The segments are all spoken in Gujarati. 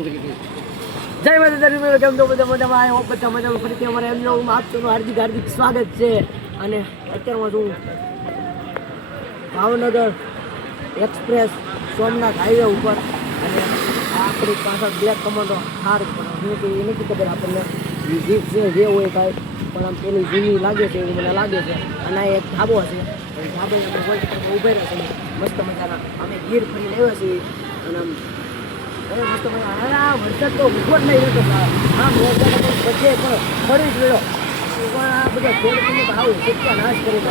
જય માતા કેમ તો બધા મજામાં? આવ્યો બધા મજામાં. ફરીથી અમારે એમનો આપનું હાર્દિક હાર્દિક સ્વાગત છે. અને અત્યારમાં છું ભાવનગર એક્સપ્રેસ, સોમનાથ હાઈવે ઉપર. અને આપણી પાછળ બ્લેક કમાન્ડો હાર પણ હું એ નથી ખબર આપણને. જીપ છે, જે હોય કાંઈ. પણ આમ પેલી જૂની લાગે છે, એવું મને લાગે છે. અને આ એક ધાબો છે. ધાબો ઉપર રહે છે. મસ્ત મજાના. અમે ગીર ફરીને આવ્યા છીએ. અને આમ આ વરસાદ તો ઊભો જ નહીં રહેતો આમ વરસાદ તો પણ ફરી જ ગયો પણ આ બધા ખેડૂતોને આવું શક્ય નાશ કરી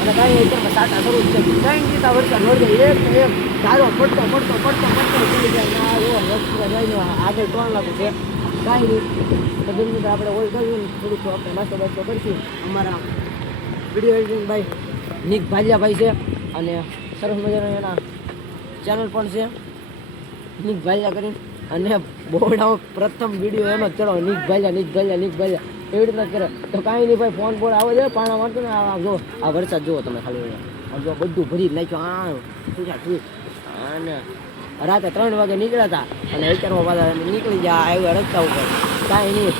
અને કાંઈ અત્યારમાં સાટા જ છે ત્રણ દીતા વરસાદ નોંધે એક ને એક. ધારો પડતો પડતો પડતો પડતો ચડી જાય. આ એવો આગળ ત્રણ લાખ છે. કાંઈ નહીં. તો આપણે ઓલ કર્યું થોડુંક આપણે નાસ્તો બાસ્તો કરીશું. અમારા વીડિયો ભાઈ નિક ભાલિયાભાઈ છે. અને સરસ મજાનો એના ચેનલ પણ છે. નીક ભાલિયા કરીને. અને બોર્ડમાં પ્રથમ વીડિયો એનો જ ચડો. નિક ભાલિયા નિક ભાલિયા, નીક ભાલિયા. એવી રીતના કરે. તો કાંઈ નહીં ભાઈ ફોન બોલ આવે છે. પાણા વાંચો ને. આ જો, આ વરસાદ જુઓ તમે ખાલી જો બધું ભરી નાખ્યો. આ ઠીક. અને રાતે ત્રણ વાગે નીકળ્યા હતા. અને અત્યારમાં પાછા નીકળી ગયા. આવ્યા રસ્તા ઉપર. કાંઈ નહીં.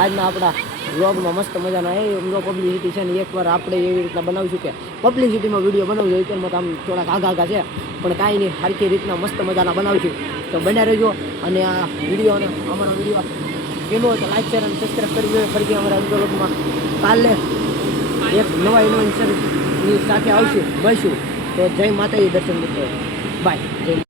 આજના આપણા વ્લોગમાં મસ્ત મજાના એ નો પબ્લિસિટી છે ને એકવાર આપણે એવી રીતના બનાવીશું કે પબ્લિસિટીમાં વીડિયો બનાવજો. અત્યારમાં તો આમ થોડાક આઘા આઘા છે, પણ કાંઈ નહીં, હરખી રીતના મસ્ત મજાના બનાવીશું. તો બન્યા રહેજો અને આ વિડીયોને અમારા વીડિયો હોય તો લાઈક શેર અને સબસ્ક્રાઈબ કરી દેજો ફરીથી અમારા આંદોલનમાં કાલે એક નવા ઇન્વેન્શનની સાથે આવશું. મળશું. તો જય માતાજી દર્શન મિત્રો. બાય જય